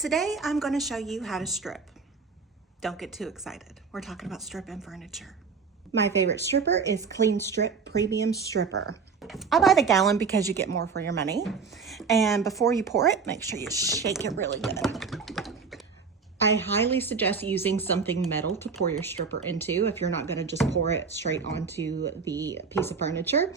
Today, I'm going to show you how to strip. Don't get too excited. We're talking about stripping furniture. My favorite stripper is Klean Strip Premium Stripper. I buy the gallon because you get more for your money. And before you pour it, make sure you shake it really good. I highly suggest using something metal to pour your stripper into if you're not going to just pour it straight onto the piece of furniture.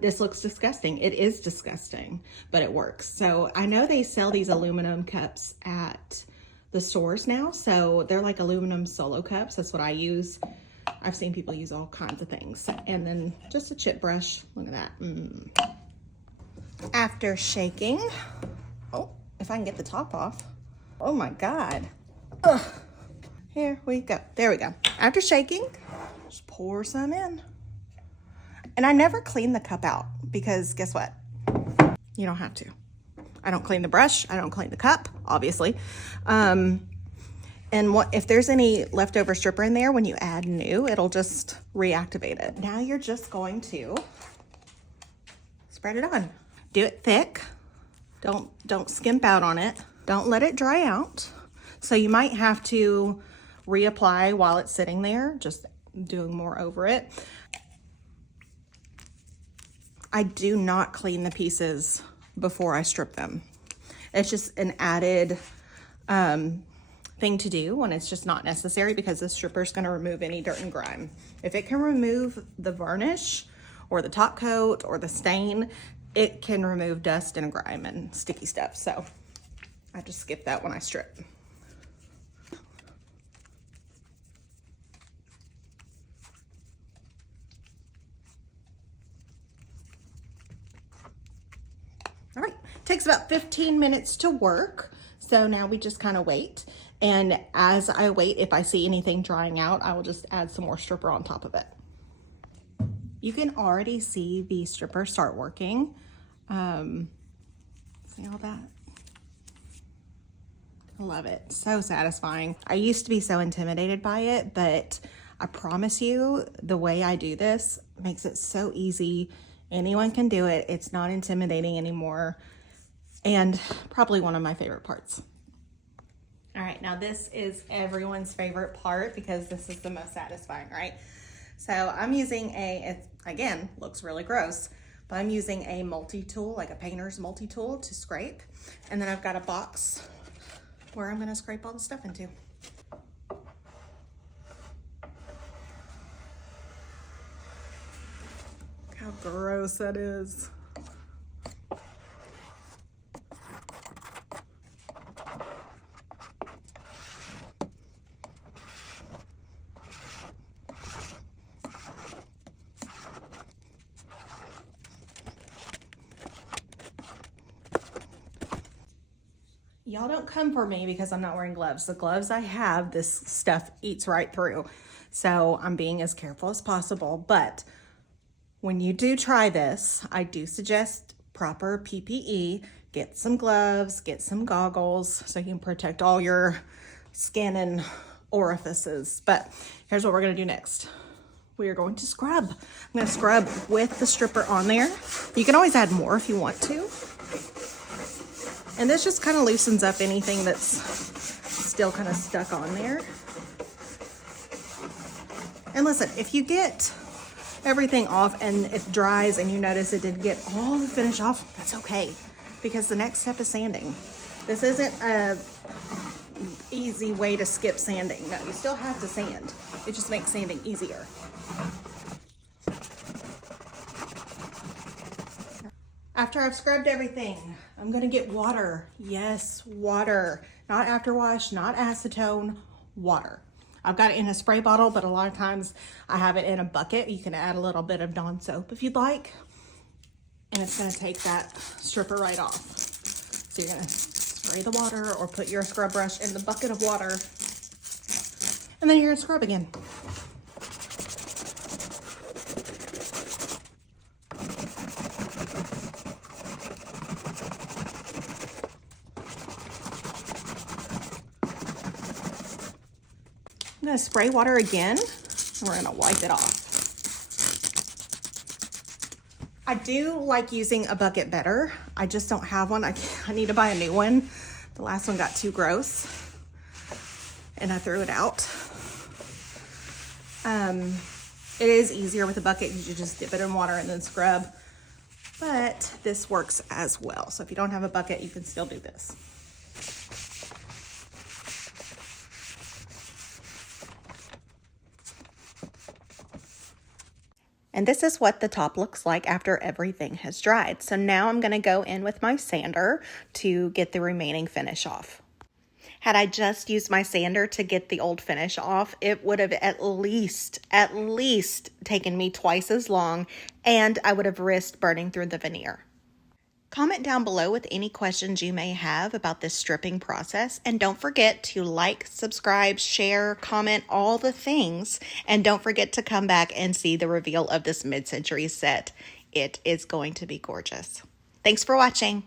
This looks disgusting. It is disgusting, but it works. So I know they sell these aluminum cups at the stores now. So they're like aluminum solo cups. That's what I use. I've seen people use all kinds of things. And then just a chip brush. Look at that. After shaking, oh, if I can get the top off. Oh my God. Ugh. Here we go. There we go. After shaking, just pour some in. And I never clean the cup out because guess what? You don't have to. I don't clean the brush. I don't clean the cup, obviously. And if there's any leftover stripper in there, when you add new, it'll just reactivate it. Now you're just going to spread it on. Do it thick. Don't skimp out on it. Don't let it dry out. So you might have to reapply while it's sitting there, just doing more over it. I do not clean the pieces before I strip them. It's just an added thing to do when it's just not necessary because the stripper is going to remove any dirt and grime. If it can remove the varnish or the top coat or the stain, it can remove dust and grime and sticky stuff. So I just skip that when I strip. All right, takes about 15 minutes to work. So now we just kind of wait. And as I wait, if I see anything drying out, I will just add some more stripper on top of it. You can already see the stripper start working. See all that? I love it. So satisfying. I used to be so intimidated by it, but I promise you the way I do this makes it so easy. Anyone can do it. It's not intimidating anymore. And probably one of my favorite parts. All right, now this is everyone's favorite part because this is the most satisfying, right? So I'm using it again, looks really gross, but I'm using a multi-tool, like a painter's multi-tool to scrape. And then I've got a box where I'm gonna scrape all the stuff into. Look how gross that is. Y'all don't come for me because I'm not wearing gloves. The gloves I have, this stuff eats right through. So I'm being as careful as possible. But when you do try this, I do suggest proper PPE. Get some gloves, get some goggles so you can protect all your skin and orifices. But here's what we're gonna do next. We are going to scrub. I'm gonna scrub with the stripper on there. You can always add more if you want to. And this just kind of loosens up anything that's still kind of stuck on there. And listen, if you get everything off and it dries and you notice it didn't get all the finish off, that's okay. Because the next step is sanding. This isn't a easy way to skip sanding. No, you still have to sand. It just makes sanding easier. After I've scrubbed everything, I'm gonna get water. Yes, water. Not afterwash, not acetone, water. I've got it in a spray bottle, but a lot of times I have it in a bucket. You can add a little bit of Dawn soap if you'd like. And it's gonna take that stripper right off. So you're gonna spray the water or put your scrub brush in the bucket of water. And then you're gonna scrub again. I'm gonna spray water again, and we're gonna wipe it off. I do like using a bucket better. I just don't have one. I need to buy a new one. The last one got too gross and I threw it out. It is easier with a bucket. You just dip it in water and then scrub, but this works as well. So if you don't have a bucket, you can still do this. And this is what the top looks like after everything has dried. So now I'm going to go in with my sander to get the remaining finish off. Had I just used my sander to get the old finish off, it would have at least taken me twice as long, and I would have risked burning through the veneer. Comment down below with any questions you may have about this stripping process, and don't forget to like, subscribe, share, comment, all the things, and don't forget to come back and see the reveal of this mid-century set. It is going to be gorgeous. Thanks for watching.